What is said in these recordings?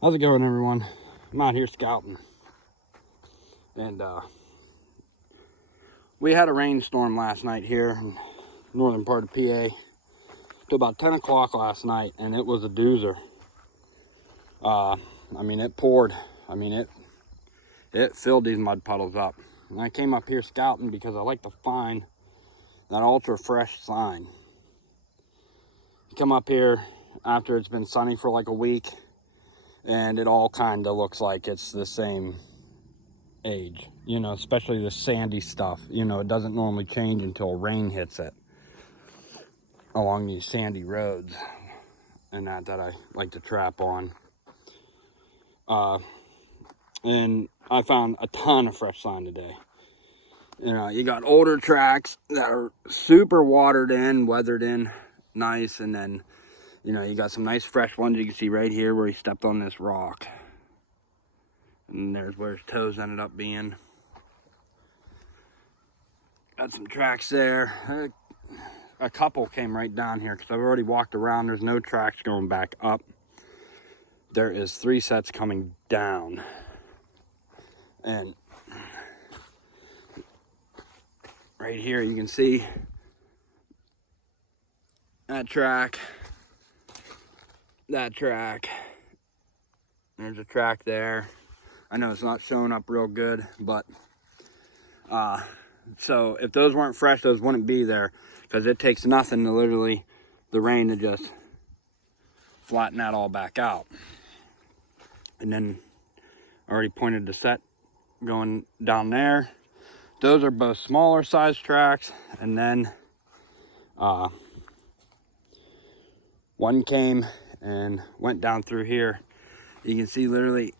How's it going, everyone? I'm out here scouting, and we had a rainstorm last night here in northern part of PA till about 10 o'clock last night, and it was a doozer. I mean, it poured. I mean, it filled these mud puddles up. And I came up here scouting because I like to find that ultra fresh sign. You come up here after it's been sunny for like a week, and it all kind of looks like it's the same age, you know, especially the sandy stuff. You know, it doesn't normally change until rain hits it along these sandy roads and that I like to trap on. And I found a ton of fresh sign today. You know, you got older tracks that are super watered in, weathered in, nice, and then, you know, you got some nice fresh ones. You can see right here where he stepped on this rock. And there's where his toes ended up being. Got some tracks there. A couple came right down here because I've already walked around. There's no tracks going back up. There is 3 sets coming down. And right here you can see that track. That track. There's a track there. I know it's not showing up real good, but so if those weren't fresh, those wouldn't be there, because it takes nothing to literally the rain to just flatten that all back out. And then I already pointed the set going down there. Those are both smaller size tracks, and then one came and went down through here. You can see literally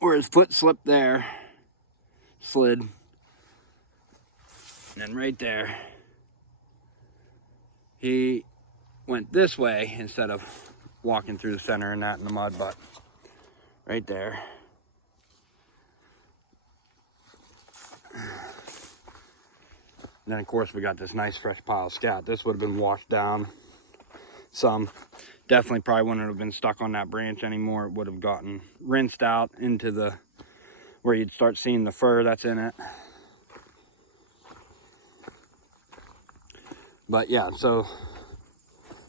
where his foot slipped there, slid, and then right there, he went this way instead of walking through the center and that in the mud, but right there. And then of course we got this nice fresh pile of scat. This would have been washed down some. Definitely probably wouldn't have been stuck on that branch anymore. It would have gotten rinsed out into the where you'd start seeing the fur that's in it. But yeah, so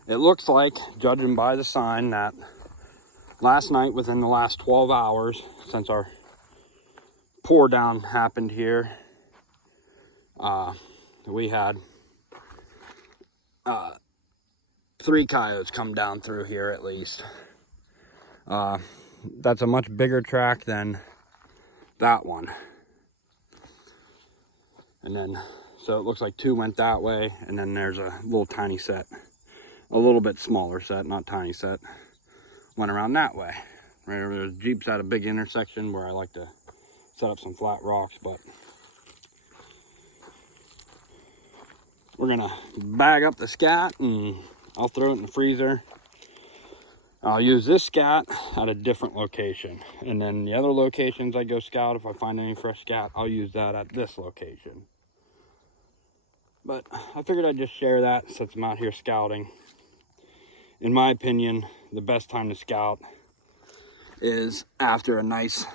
it looks like, judging by the sign, that last night, within the last 12 hours since our pour down happened here, we had 3 coyotes come down through here at least. That's a much bigger track than that one. And then, so it looks like 2 went that way, and then there's a little tiny set, a little bit smaller set, not tiny set, went around that way. Right over there, Jeep's at a big intersection where I like to set up some flat rocks, but we're gonna bag up the scat and I'll throw it in the freezer. I'll use this scat at a different location, and then the other locations I go scout, if I find any fresh scat, I'll use that at this location. But I figured I'd just share that since I'm out here scouting. In my opinion, the best time to scout is after a nice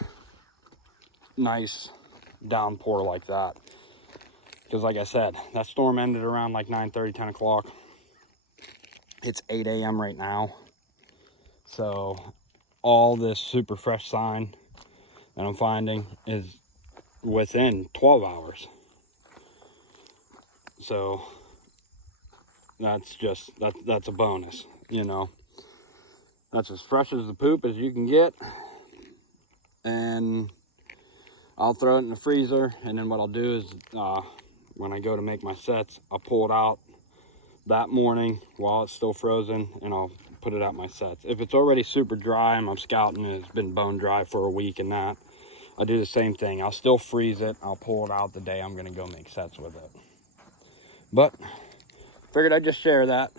downpour like that. Because like I said, that storm ended around like 9:30, 10 o'clock. It's 8 a.m. right now. So all this super fresh sign that I'm finding is within 12 hours. So that's just, that's a bonus, you know. That's as fresh as the poop as you can get. And I'll throw it in the freezer, and then what I'll do is when I go to make my sets, I'll pull it out that morning while it's still frozen, and I'll put it at my sets. If it's already super dry and I'm scouting and it's been bone dry for a week and that, I'll do the same thing. I'll still freeze it. I'll pull it out the day I'm gonna go make sets with it. But figured I'd just share that.